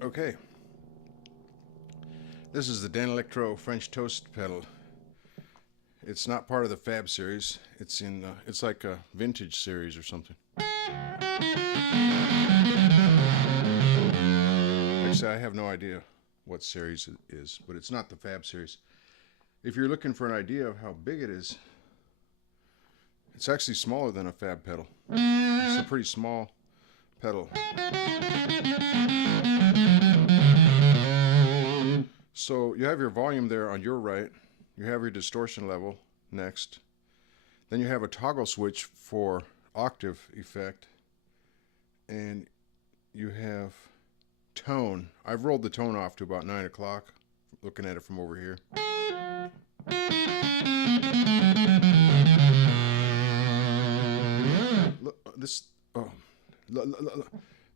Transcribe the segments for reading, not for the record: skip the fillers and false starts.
Okay, this is the Danelectro French Toast pedal. It's not part of the Fab series. It's in. It's like a vintage series or something. Actually, I have no idea what series it is, but it's not the Fab series. If you're looking for an idea of how big it is, it's actually smaller than a Fab pedal. It's a pretty small pedal. So you have your volume there on your right. You have your distortion level next. Then you have a toggle switch for octave effect. And you have tone. I've rolled the tone off to about 9 o'clock, looking at it from over here. Look,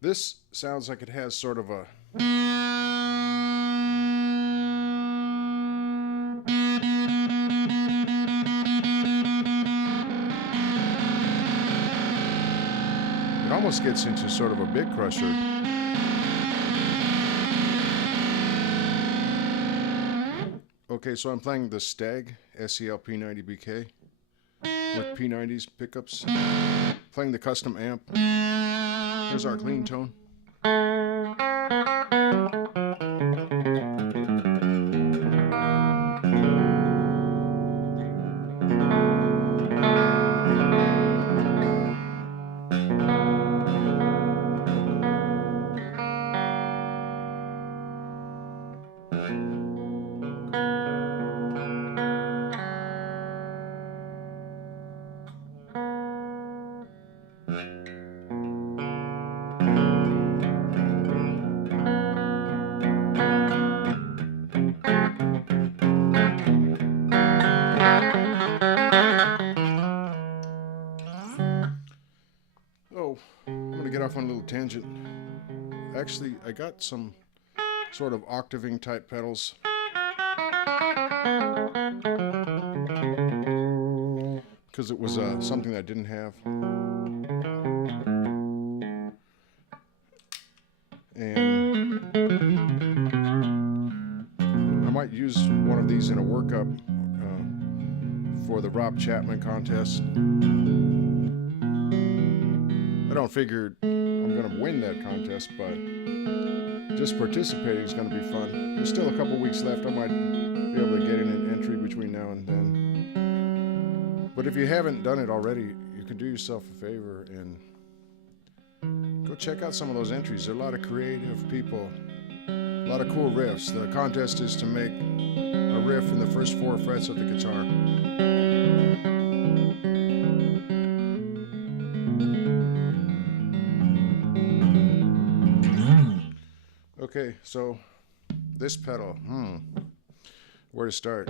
this sounds like it has sort of a... It almost gets into sort of a big crusher. Okay, so I'm playing the Stagg SEL90-BK with P90s pickups. Playing the custom amp. Here's our clean tone. Oh, I'm going to get off on a little tangent. Actually, I got some sort of octaving type pedals. Because it was something I didn't have. And I might use one of these in a workup for the Rob Chapman contest. I don't figure I'm going to win that contest, but just participating is going to be fun. There's still a couple weeks left. I might be able to get in an entry between now and then. But if you haven't done it already, you can do yourself a favor and go check out some of those entries. There are a lot of creative people, a lot of cool riffs. The contest is to make a riff in the first 4 frets of the guitar. Okay, so this pedal, where to start?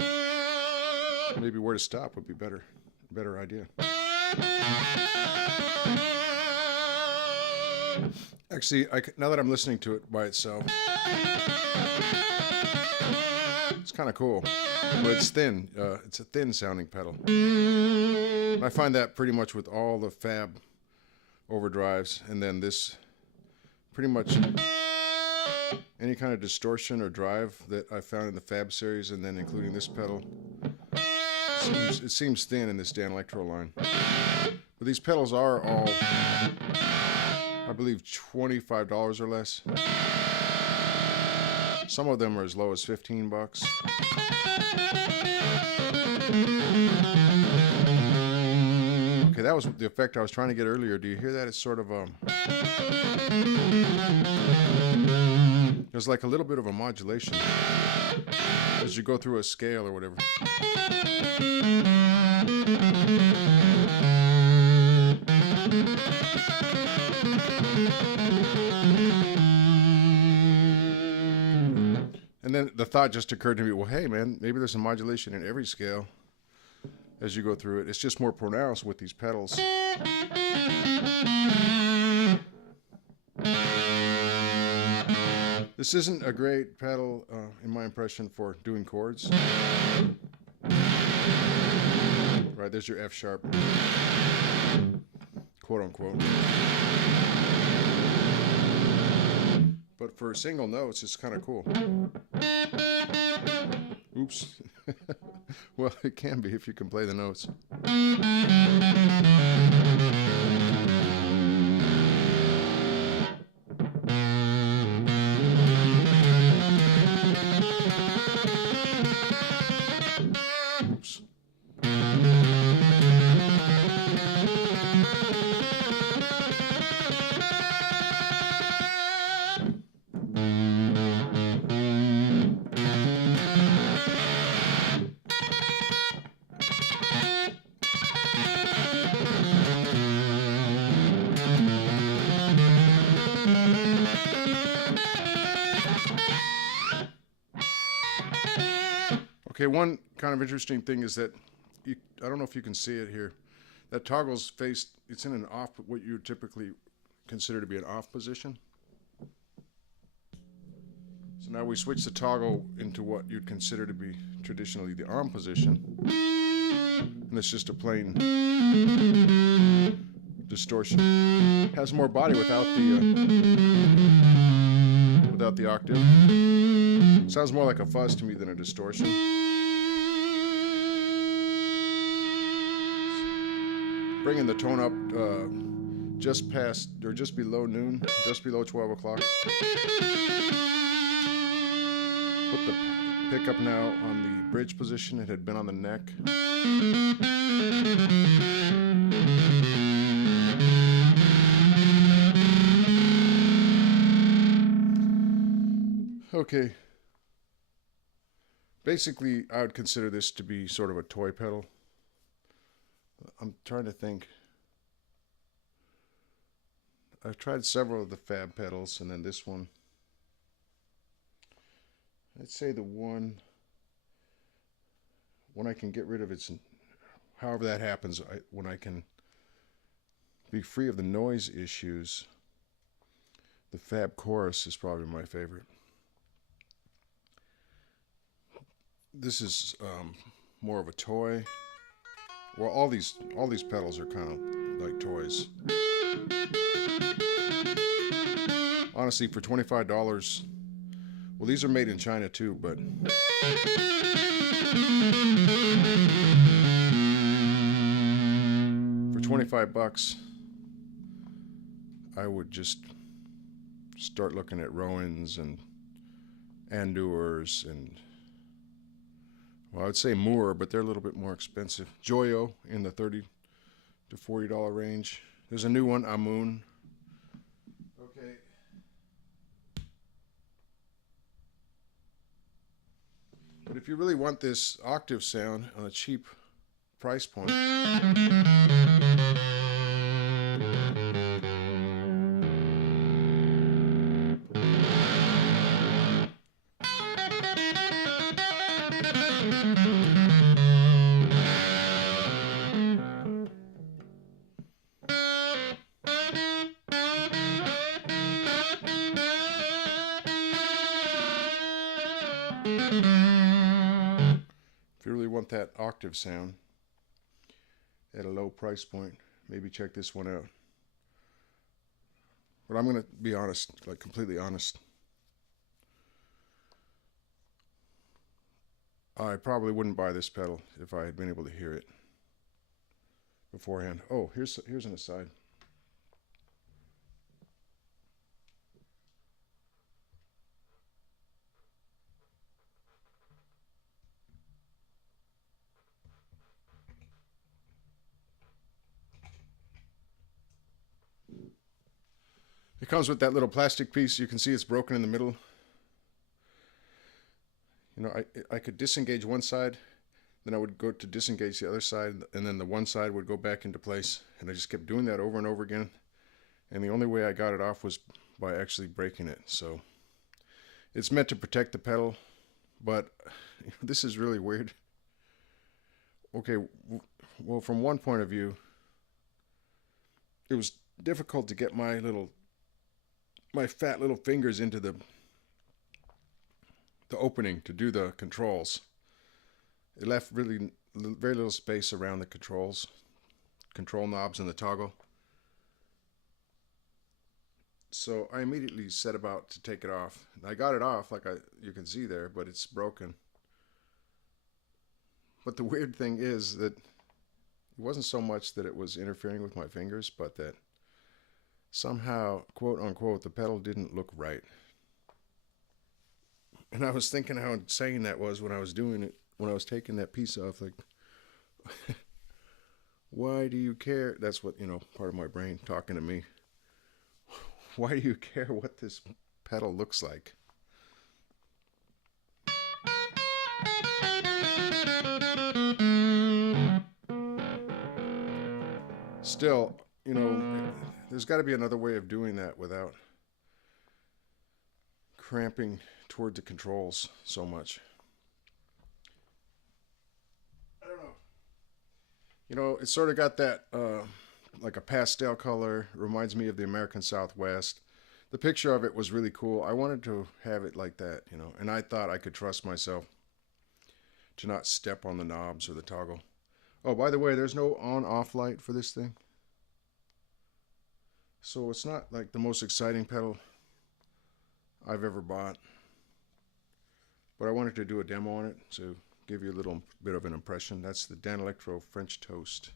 Maybe where to stop would be better idea. Actually, now that I'm listening to it by itself, it's kind of cool, but it's thin. It's a thin sounding pedal. I find that pretty much with all the Fab overdrives, and then this pretty much any kind of distortion or drive that I found in the Fab series, and then including this pedal. It seems thin in this Danelectro line. But these pedals are all, I believe, $25 or less. Some of them are as low as $15. Okay, that was the effect I was trying to get earlier. Do you hear that? It's sort of there's like a little bit of a modulation as you go through a scale or whatever. And then the thought just occurred to me, well, hey man, maybe there's some modulation in every scale as you go through it. It's just more pronounced with these pedals. This isn't a great pedal, in my impression, for doing chords. Right, there's your F sharp, quote unquote. But for single notes, it's kind of cool. Oops. Well, it can be if you can play the notes. Oops. Okay, one kind of interesting thing is that I don't know if you can see it here. That toggle's faced, it's in an off, what you typically consider to be an off position. So now we switch the toggle into what you'd consider to be traditionally the on position. And it's just a plain distortion. It has more body without the octave. Sounds more like a fuzz to me than a distortion. Bringing the tone up just past, or just below noon, just below 12 o'clock. Put the pickup now on the bridge position. It had been on the neck. Okay. Basically, I would consider this to be sort of a toy pedal. I'm trying to think. I've tried several of the fab pedals, and then this one. I'd say the one when I can get rid of its, however that happens, when I can be free of the noise issues, the fab chorus is probably my favorite. This is more of a toy. Well, all these pedals are kind of like toys. Honestly, for $25, well, these are made in China too, but for $25, I would just start looking at Rowans and Andurs and, well, I'd say Moore, but they're a little bit more expensive. Joyo in the $30 to $40 range. There's a new one, Amun. Okay. But if you really want this octave sound on a cheap price point, if you really want that octave sound at a low price point, maybe check this one out. But I'm going to be honest, like completely honest. I probably wouldn't buy this pedal if I had been able to hear it beforehand. Oh, here's an aside. It comes with that little plastic piece. You can see it's broken in the middle. You know, I could disengage one side, then I would go to disengage the other side, and then the one side would go back into place. And I just kept doing that over and over again. And the only way I got it off was by actually breaking it. So it's meant to protect the pedal, but this is really weird. Okay, well, from one point of view, it was difficult to get my fat little fingers into the opening to do the controls. It left really very little space around the control knobs and the toggle. So I immediately set about to take it off. I got it off, like you can see there, but it's broken. But the weird thing is that it wasn't so much that it was interfering with my fingers, but that somehow, quote unquote, the pedal didn't look right. And I was thinking how insane that was when I was doing it, when I was taking that piece off. Like, why do you care? That's what, part of my brain talking to me. Why do you care what this pedal looks like? Still, there's got to be another way of doing that without cramping toward the controls so much. I don't know. It's sort of got that like a pastel color. Reminds me of the American Southwest. The picture of it was really cool. I wanted to have it like that, and I thought I could trust myself to not step on the knobs or the toggle. Oh, by the way, there's no on-off light for this thing. So it's not like the most exciting pedal I've ever bought. But I wanted to do a demo on it to give you a little bit of an impression. That's the Danelectro French Toast.